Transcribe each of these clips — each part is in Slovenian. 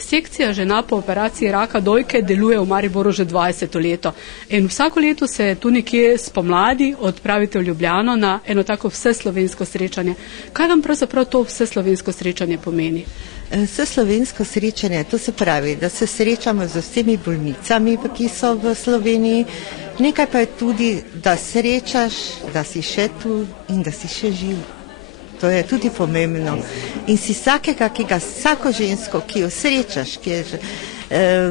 Sekcija žena po operaciji raka dojke deluje v Mariboru že 20 leto in vsako leto se tu nekje spomladi odpravite v Ljubljano na eno tako vseslovensko srečanje. Kaj vam pravzaprav to vseslovensko srečanje pomeni? Vseslovensko srečanje, to se pravi, da se srečamo z vsemi bolnicami, ki so v Sloveniji, nekaj pa je tudi, da srečaš, da si še tu in da si še živ. To je tudi pomembno. In si vsako žensko, ki jo srečaš, ki je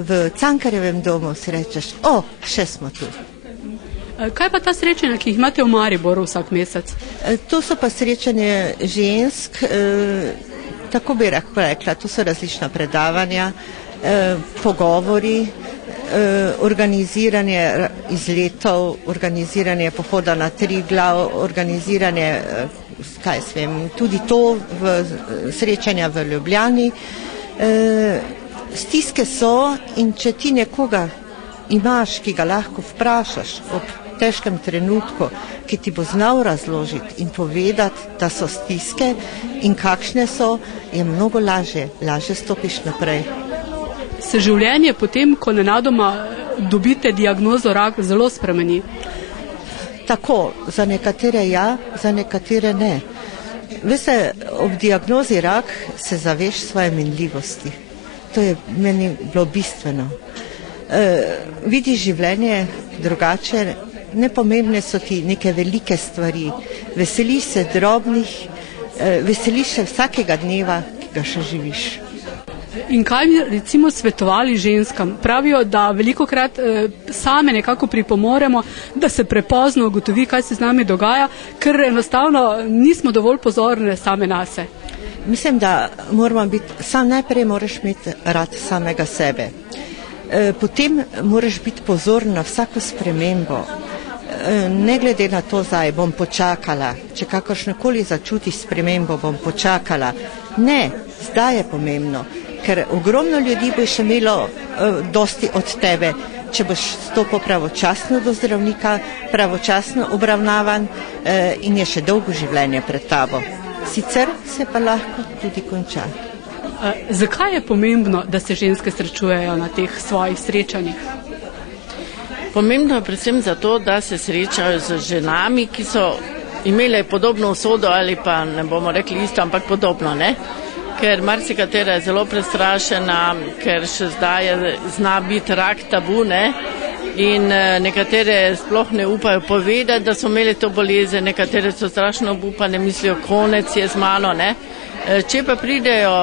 v Cankarjevem domu, srečaš, še smo tu. Kaj pa ta srečanja, ki jih imate v Mariboru vsak mesec? To so pa srečanje žensk, tako bi rekla, to so različna predavanja, pogovori, organiziranje izletov, organiziranje pohoda na Triglav, organiziranje tudi to srečanja v Ljubljani. Stiske so in če ti nekoga imaš, ki ga lahko vprašaš ob težkem trenutku, ki ti bo znal razložiti in povedati, da so stiske in kakšne so, je mnogo lažje stopiš naprej. Se življenje potem, ko nenadoma dobite diagnozo rak, zelo spremeni? Tako, za nekatere ja, za nekatere ne. Veste, ob diagnozi rak se zaveš svoje minljivosti. To je meni bilo bistveno. Vidiš življenje drugače, nepomembne so ti neke velike stvari. Veseliš se drobnih, veseliš se vsakega dneva, ki ga še živiš. In kaj bi recimo svetovali ženskam? Pravijo, da velikokrat same nekako pripomoremo, da se prepozno ugotovi, kaj se z nami dogaja, ker enostavno nismo dovolj pozorne same nase. Mislim, da moramo biti, najprej moraš imeti rad samega sebe. Potem moraš biti pozoren na vsako spremembo. Ne glede na to, zdaj bom počakala, če kakršnokoli začutiš spremembo, bom počakala. Ne, zdaj je pomembno. Ker ogromno ljudi bo še imelo dosti od tebe, če boš stopil pravočasno do zdravnika, pravočasno obravnavan in je še dolgo življenje pred tabo. Sicer se pa lahko tudi konča. Zakaj je pomembno, da se ženske srečujejo na teh svojih srečanjih? Pomembno je predvsem zato, da se srečajo z ženami, ki so imele podobno usodo ali pa ne bomo rekli isto, ampak podobno, ne? Ker marsikatera je zelo prestrašena, ker še zdaj zna biti rak tabu, ne? In nekatere sploh ne upajo povedati, da so imeli to bolezen, nekatere so strašno obupane, mislijo, konec je z mano, ne? Če pa pridejo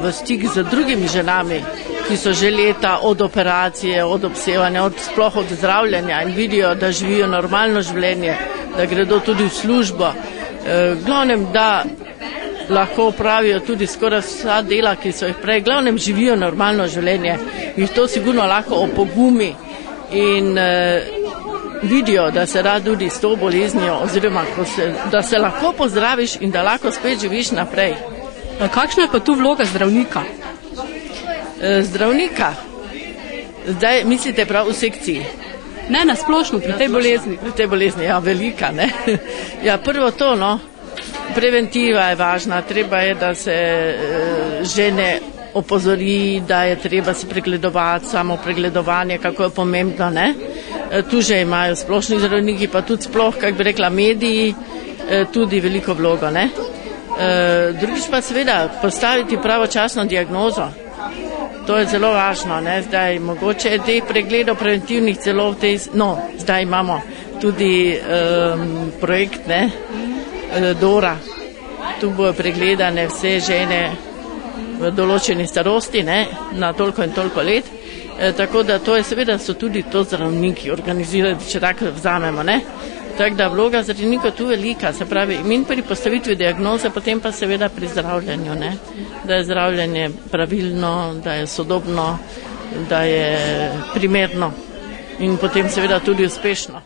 v stik z drugimi ženami, ki so že leta od operacije, od obsevanja, sploh od zdravljenja in vidijo, da živijo normalno življenje, da gredo tudi v službo, glavnem, da lahko opravijo tudi skoraj vsa dela, ki so jih prej, glavnem živijo normalno življenje, jih to sigurno lahko opogumi in vidijo, da se da tudi s to boleznijo oziroma da se lahko pozdraviš in da lahko spet živiš naprej. Kakšna je pa tu vloga zdravnika? Zdravnika? Zdaj mislite prav v sekciji? Ne, na splošno, pri tej bolezni. Pri tej bolezni, ja, velika, ne? Ja, prvo to, no. Preventiva je važna, treba je, da se žene opozori, da je treba se pregledovati, samo pregledovanje, kako je pomembno, ne? Tu že imajo splošni zdravniki, pa tudi sploh, kako bi rekla, mediji, tudi veliko vlogo, ne? Drugič pa seveda postaviti pravočasno diagnozo. To je zelo važno, ne? Zdaj mogoče je teh pregledov preventivnih celo v tej, zdaj imamo tudi projekt, ne? Dora. Tu bojo pregledane vse žene v določeni starosti, ne, na toliko in toliko let. Tako da to je seveda so tudi to zdravniki organizirali, če tako vzamemo, ne. Tako da vloga zdravnikov tu velika, se pravi, in pri postavitvi diagnoze, potem pa seveda pri zdravljenju, ne. Da je zdravljenje pravilno, da je sodobno, da je primerno in potem seveda tudi uspešno.